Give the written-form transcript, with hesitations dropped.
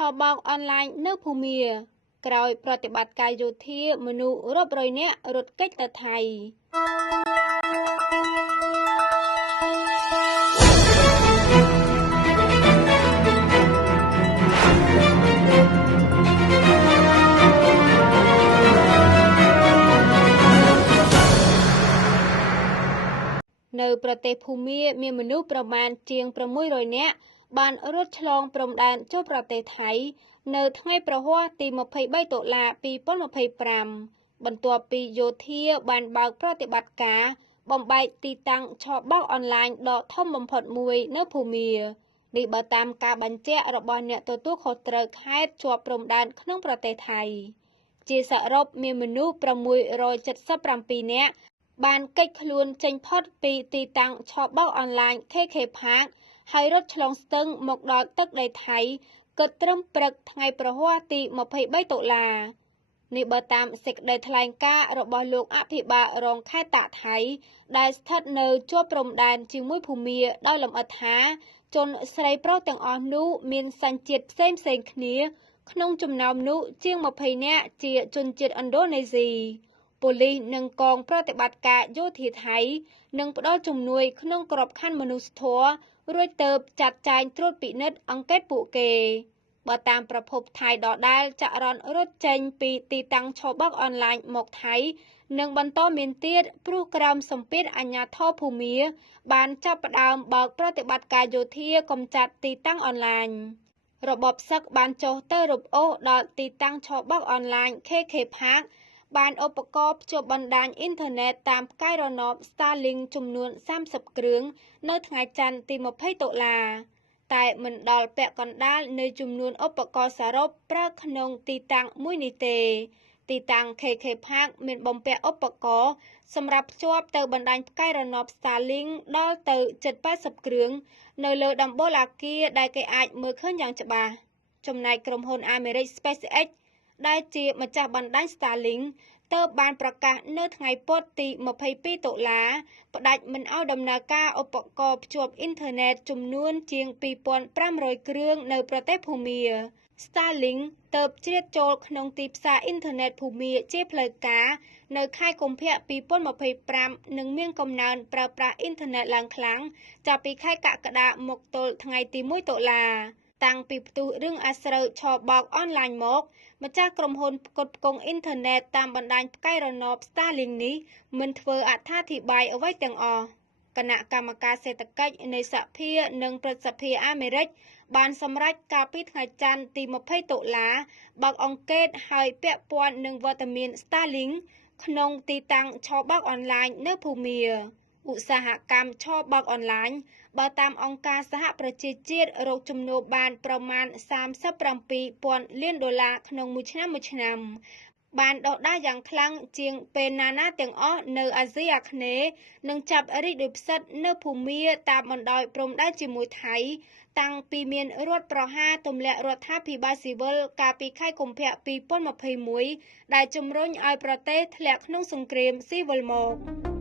ឆោបោកអនឡាញនៅភូមាក្រោយប្រតិបត្តិការយោធាមនុស្សរាប់រយនាក់រត់គេចទៅថៃនៅប្រទេសភូមាមានមនុស្សប្រមាណជាង600នាក់បានរត់ឆ្លងព្រំដែនចូលប្រទេសថៃនៅថ្ងៃប្រហ័សទី23តុលា2025បន្ទាប់ពីយោធាបានបើកប្រតិបត្តិការបំបែកទីតាំងឆបោកអនឡាញដ៏ធំបំផុតមួយនៅភូមានេះបើតាមការបញ្ជាក់របស់អ្នកទទួលខុសត្រូវខេត្តជាប់ព្រំដែនក្នុងប្រទេសថៃជាសរុបមានមនុស្ស677នាក់បានកិច្ចខ្លួនចេញផុតពីទីតាំងឆបោកអនឡាញ KK Park ហើយរត់ឆ្លងស្ទឹងមកដល់ទឹកដីថៃគិតត្រឹមព្រឹកថ្ងៃប្រហ័សទី23តុលានេះបើតាមសេចក្តីថ្លែងការណ៍របស់លោកអភិបាលរងខេត្តតាកថៃដែលស្ថិតនៅជាប់ព្រំដែនជាមួយភូមាដោយលម្អិតថាជនស្រីប្រុសទាំងអស់នោះមានសញ្ជាតិផ្សេងៗគ្នាក្នុងចំណោមនោះជាង20នាក់ជាជនជាតិឥណ្ឌូនេស៊ីប៉ូលីសនិងកងប្រតិបត្តិការយោធាថៃនឹងផ្ដល់ជំនួយក្នុងក្របខ័ណ្ឌមនុស្សធម៌រួចទៅចាត់ចែងត្រួតពិនិត្យអង្កេតពួកគេបើតាមប្រភពថៃដដែលចរន្តរត់ចេញពីទីតាំងឆបោកអនឡាញមកថៃនឹងបន្តមានទៀតព្រោះក្រោមសម្ពាធអាជ្ញាធរភូមាបានចាប់ផ្ដើមបើកប្រតិបត្តិការយោធាកម្ចាត់ទីតាំងអនឡាញរបបសឹកបានចុះទៅរំអូសដល់ទីតាំងឆបោកអនឡាញ KK Park បានឧបករណ៍ភ្ជាប់បណ្ដាញអ៊ីនធឺណិតតាមផ្កាយរណប Starlink ចំនួន30គ្រឿងនៅថ្ងៃច័ន្ទទី20តុលាតែមិនដល់ពាក់កណ្ដាលនៃចំនួនឧបករណ៍សរុបប្រើក្នុងទីតាំងមួយនេះទេទីតាំង KK Park មានបំពាក់ឧបករណ៍សម្រាប់ភ្ជាប់ទៅបណ្ដាញផ្កាយរណប Starlink ដល់ទៅជិត80គ្រឿងនៅលើដំបូលអគារដែលគេអាចមើលឃើញយ៉ាងច្បាស់ចំណែកក្រុមហ៊ុនអាមេរិក SpaceX ដែលជាម្ចាស់បណ្ដាញ Starlink ទើបបានប្រកាសនៅថ្ងៃពុធទី22តុលាផ្ដាច់មិនឲ្យដំណើរការឧបករណ៍ភ្ជាប់អ៊ីនធឺណិតចំនួនជាង2500គ្រឿងនៅប្រទេសភូមា Starlink ទើបជ្រៀតចូលក្នុងទីផ្សារអ៊ីនធឺណិតភូមាជាផ្លូវការនៅខែកុម្ភៈ2025និងមានកំណើនប្រើប្រាស់អ៊ីនធឺណិតឡើងខ្លាំងចាប់ពីខែកក្កដាមកទល់ថ្ងៃទី1តុលាតាំងពីផ្ទុះរឿងអាស្រូវឆបោកអនឡាញមកម្ចាស់ក្រុមហ៊ុនផ្គត់ផ្គង់អ៊ីនធឺណិតតាមបណ្ដាញផ្កាយរណប Starlink នេះមិនធ្វើអត្ថាធិប្បាយអ្វីទាំងអស់គណៈកម្មការសេដ្ឋកិច្ចនៃសហភាពនិងព្រឹទ្ធសភាអាមេរិកបានសម្រេចកាលពីថ្ងៃច័ន្ទទី20តុលាបើកអង្កេតហើយពាក់ព័ន្ធនឹងវត្តមាន Starlink ក្នុងទីតាំងឆបោកអនឡាញនៅភូមាឧស្សាហកម្មឆបោកអនឡាញបើតាមអង្គការសហប្រជាជាតិរកចំណូលបានប្រមាណ37,000លានដុល្លារក្នុងមួយឆ្នាំបានដុសដាសយ៉ាងខ្លាំងជាងពេលណាទាំងអស់នៅអាស៊ីអាគ្នេយ៍និងចាប់រីកដោយផ្សិតនៅភូមាតាមបណ្ដោយព្រំដែនជាមួយថៃតាំងពីមានរដ្ឋប្រហារទម្លាក់រដ្ឋាភិបាលស៊ីវិលកាលពីខែកុម្ភៈ2021ដែលជំរុញឲ្យប្រទេសធ្លាក់ក្នុងសង្គ្រាមស៊ីវិលមក